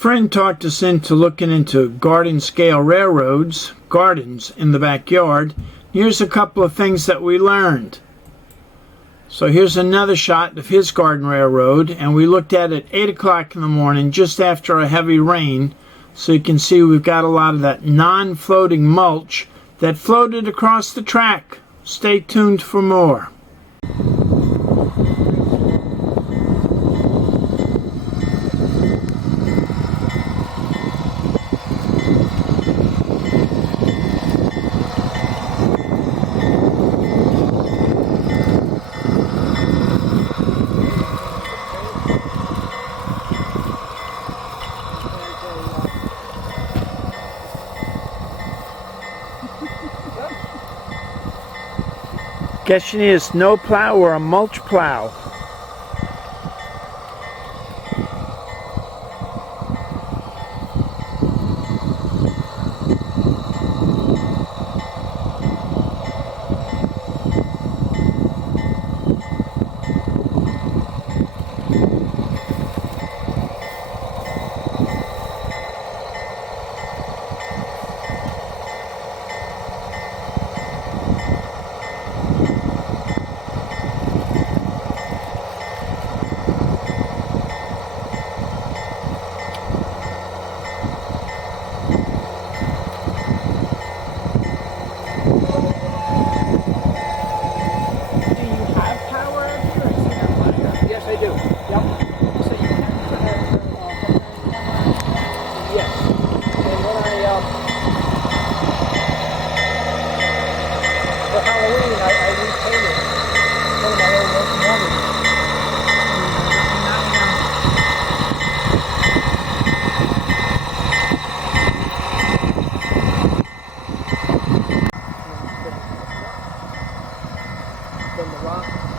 Friend talked us into looking into garden scale railroads, gardens in the backyard. Here's a couple of things that we learned. So here's another shot of his garden railroad, and we looked at it 8 o'clock in the morning just after a heavy rain. So you can see we've got a lot of that non-floating mulch that floated across the track. Stay tuned for more. Guess you need a snow plow or a mulch plow. From the rock.